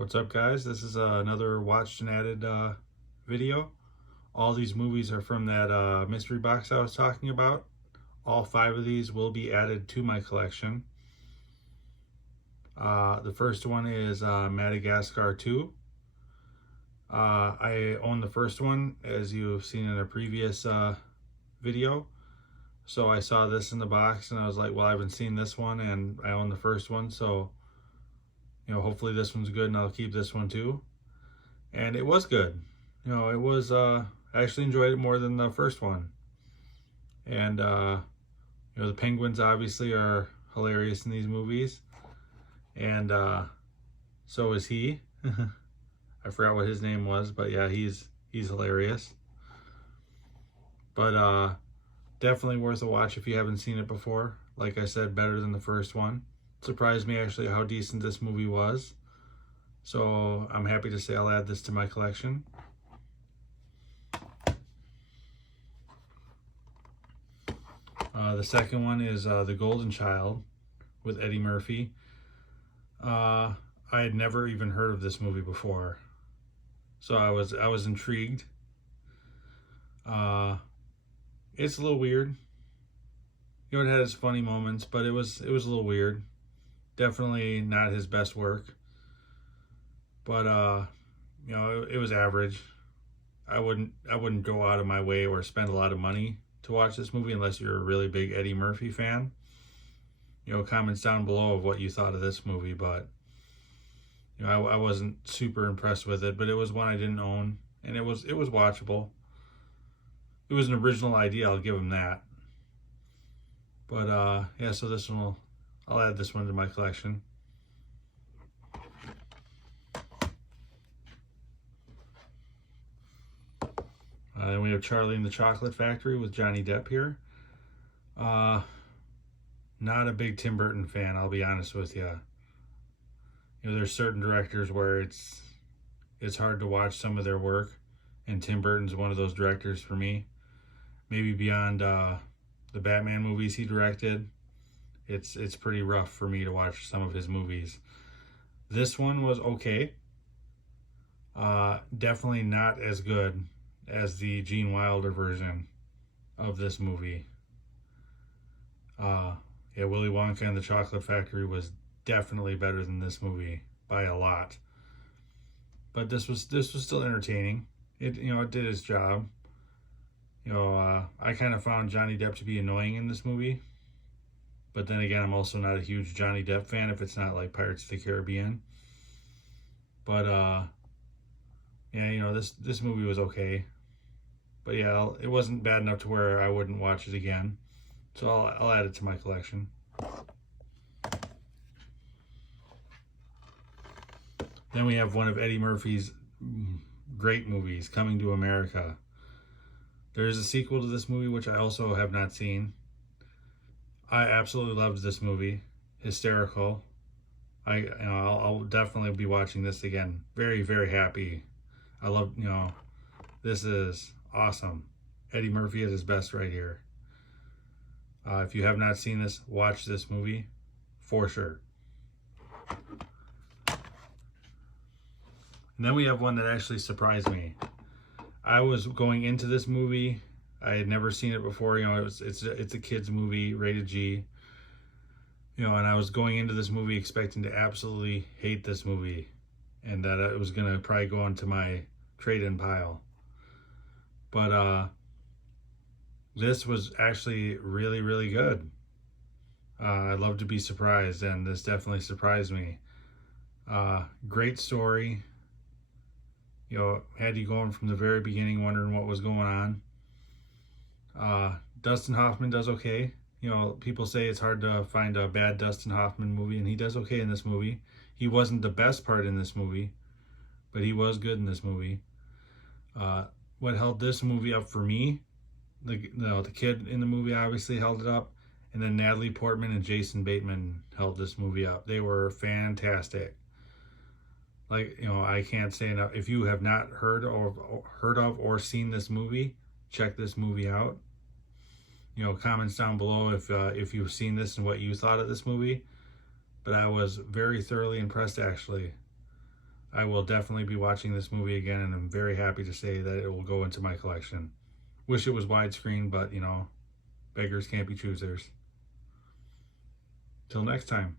What's up, guys? This is another watched and added video. All these movies are from that mystery box I was talking about. All 5 of these will be added to my collection. The first one is Madagascar 2. I own the first one, as you've seen in a previous video. So I saw this in the box and I was like, well, I haven't seen this one and I own the first one. So, hopefully this one's good and I'll keep this one too. And it was good. It was, I actually enjoyed it more than the first one. And, the penguins obviously are hilarious in these movies. And so is he. I forgot what his name was, but yeah, he's hilarious. But definitely worth a watch if you haven't seen it before. Like I said, better than the first one. It surprised me actually how decent this movie was. So I'm happy to say I'll add this to my collection. The second one is The Golden Child with Eddie Murphy. I had never even heard of this movie before, so I was intrigued. It's a little weird. It had its funny moments, but it was a little weird. Definitely not his best work, but it was average. I wouldn't go out of my way or spend a lot of money to watch this movie unless you're a really big Eddie Murphy fan. Comments down below of what you thought of this movie, but I wasn't super impressed with it, but it was one I didn't own, and it was watchable. It was an original idea, I'll give him that. But yeah, so I'll add this one to my collection. Then we have Charlie and the Chocolate Factory with Johnny Depp here. Not a big Tim Burton fan, I'll be honest with you. There's certain directors where it's hard to watch some of their work, and Tim Burton's one of those directors for me. Maybe beyond the Batman movies he directed, it's pretty rough for me to watch some of his movies. This one was okay. Definitely not as good as the Gene Wilder version of this movie. Yeah, Willy Wonka and the Chocolate Factory was definitely better than this movie by a lot. But this was still entertaining. It did its job. I kind of found Johnny Depp to be annoying in this movie. But then again, I'm also not a huge Johnny Depp fan if it's not like Pirates of the Caribbean. But yeah, this movie was okay. But yeah, it wasn't bad enough to where I wouldn't watch it again. So I'll add it to my collection. Then we have one of Eddie Murphy's great movies, Coming to America. There is a sequel to this movie, which I also have not seen. I absolutely loved this movie. Hysterical. I'll definitely be watching this again. Very, very happy. I love, this is awesome. Eddie Murphy at his best right here. If you have not seen this, watch this movie for sure. And then we have one that actually surprised me. I was going into this movie, I had never seen it before. It's a kids movie, rated G. And I was going into this movie expecting to absolutely hate this movie, and that it was gonna probably go onto my trade-in pile. But this was actually really, really good. I love to be surprised, and this definitely surprised me. Great story. Had you going from the very beginning wondering what was going on. Dustin Hoffman does okay. People say it's hard to find a bad Dustin Hoffman movie, and he does okay in this movie. He wasn't the best part in this movie, but he was good in this movie. What held this movie up for me, the kid in the movie obviously held it up, and then Natalie Portman and Jason Bateman held this movie up. They were fantastic. I can't say enough. If you have not heard of or seen this movie, check this movie out. Comments down below if you've seen this and what you thought of this movie. But I was very thoroughly impressed, actually. I will definitely be watching this movie again, and I'm very happy to say that it will go into my collection. Wish it was widescreen, but beggars can't be choosers. Till next time.